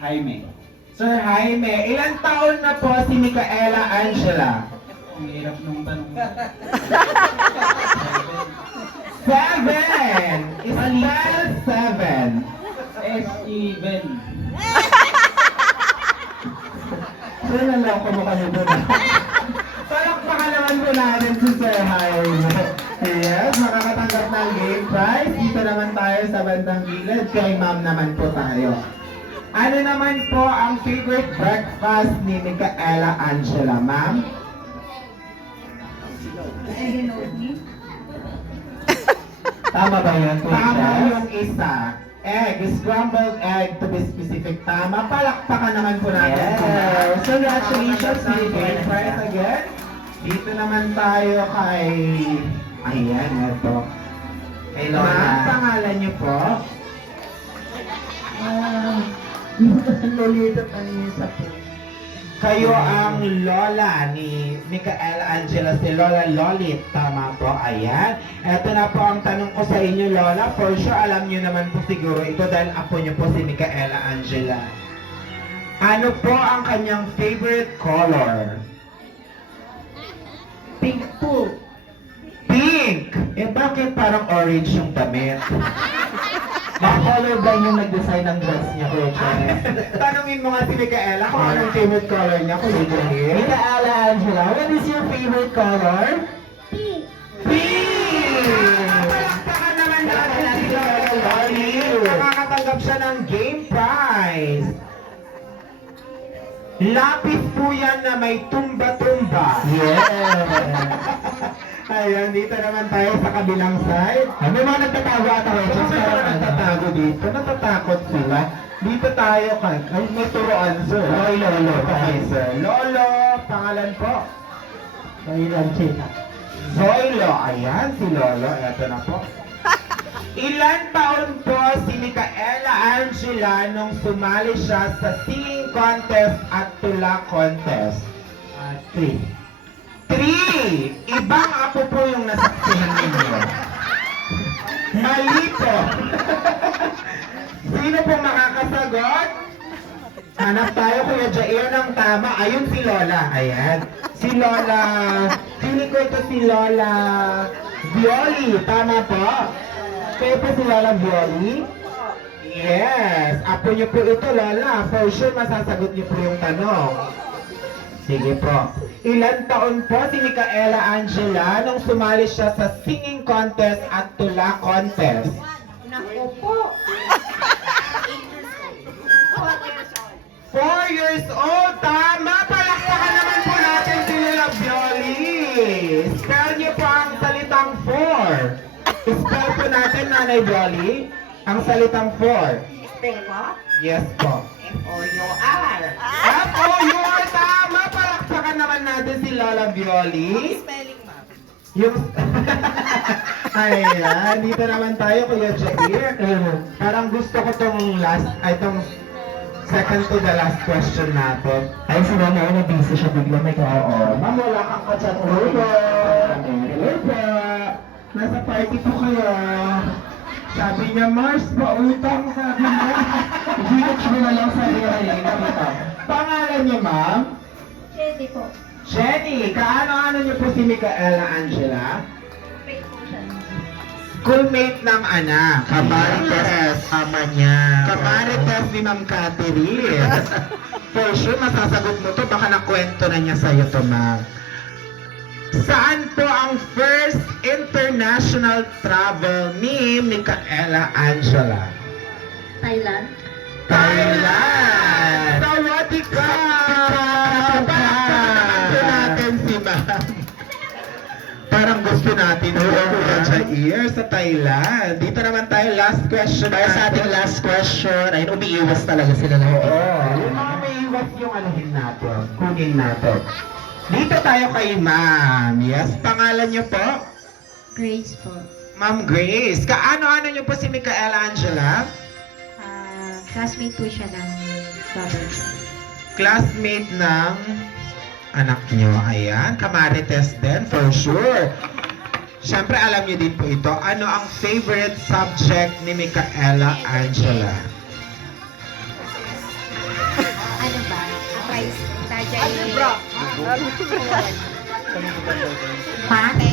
Jaime. Sir Jaime, ilang taon na po si Micaela Angela? Ang hirap nung tanong. 7! Spell 7. Steven. Sir, naloko mo kami doon. Palakpakan naman po natin si Sir Jaime. Yes, makakatanggap ng game prize. Dito naman tayo sa bandang gilid. Kay ma'am naman po tayo. Ano naman po ang favorite breakfast ni Micaela Angela, ma'am? Tama ba yun? Tama yung isa. Egg, scrambled egg to be specific. Tama. Palakpakan naman po natin. Yes. Congratulations, game prize again. Dito naman tayo kay... Ayan, ito. Kay Lola. Ma'am, pangalan niyo po? Lolita Panisa po. Kayo ang lola ni Micaela Angela, si Lola Lolit. Tama po, ayan. Ito na po ang tanong ko sa inyo, Lola. For sure, alam niyo naman po siguro ito dahil apo niyo po si Micaela Angela. Ano po ang kanyang favorite color? Pink po. Pink! Eh bakit parang orange yung damit? Colorblind yung nag-design ng dress niya, Kuya Chef. Tanungin mo nga si Micaela kung anong favorite color niya, Kuya Jahir. Micaela Angela, what is your favorite color? Pink! Palakpakan naman natin si Lola Loli. Nakakatanggap siya ng game prize. Lapis po yan na may tumba-tumba. Yeah. Ayan, dito naman tayo sa kabilang side. May mga nagtatago ata, Kuya Kung Chef. may mga nagtatago dito, natatakot sila. Dito tayo kay, ay may turuan sir. Kay Lolo. Okay sir. Lolo, pangalan po. Kay Lanchita. Zoilo, ayan si Lolo, eto na po. Ilan taon po si Micaela Angela nung sumali siya sa singing contest at tula contest? 3. 3! Ibang apo po yung nasaksihan ninyo. Mali po. Sino po makakasagot? Hanap tayo, Kuya Jair, ng tama. Ayun si Lola. Ayan. Si Lola. Feeling ko ito si Lola Violi. Tama po. Kayo po si Lola Violi? Yes. Apo niyo po ito, Lola. For sure, masasagot niyo po yung tanong. Sige po. Ilan taon po si Micaela Angela nung sumali siya sa singing contest at tula contest? Naku po. 4 years old! Tama! Palakpakan naman po natin si Lola Violi! Spell niyo po ang salitang 4. Spell po natin, Nanay Violi, ang salitang 4. Spell mo? Yes po. F-O-U-R. F-O-U-R! Tama! Palakpakan naman natin si Lola Violi. Spelling mo? Yung... Ayan, dito naman tayo, Kuya Jair. Parang gusto ko tong second to the last question natin. Ay, si Mama, na-busy siya bigla may kao. Ma'am, wala kang kachat. Hello po. Nasa party po kayo. Sabi niya, Mars, pautang, sabi niya. Gilot mo na lang sa iyo. Pangalan niya, ma'am? Pwede po. Jenny, kaano-ano niyo po si Micaela Angela? Pwede po siya. Schoolmate ng anak. Kamarites, ama niya. Kamarites ni Ma'am Catherine. For sure, masasagot mo to. Baka nakwento na niya sa'yo to, ma'am. Saan po ang first international travel ni Micaela Angela? Thailand. Thailand! Sawadika! Palakpakan po natin si ma'am. Parang gusto natin Kuya Jair sa Thailand. Dito naman tayo, last question. Para sa ating last question, ayun, umiiwas talaga sila na. Yung mga may iwas yung anuhin natin, kunin natin. Dito tayo kay ma'am. Yes, pangalan niyo po? Grace po. Ma'am Grace. Kaano-ano niyo po si Micaela Angela? Classmate po siya ng brother. Classmate ng anak niyo. Ayan, kamarites din, for sure. Siyempre, alam niyo din po ito. Ano ang favorite subject ni Micaela Angela? Math.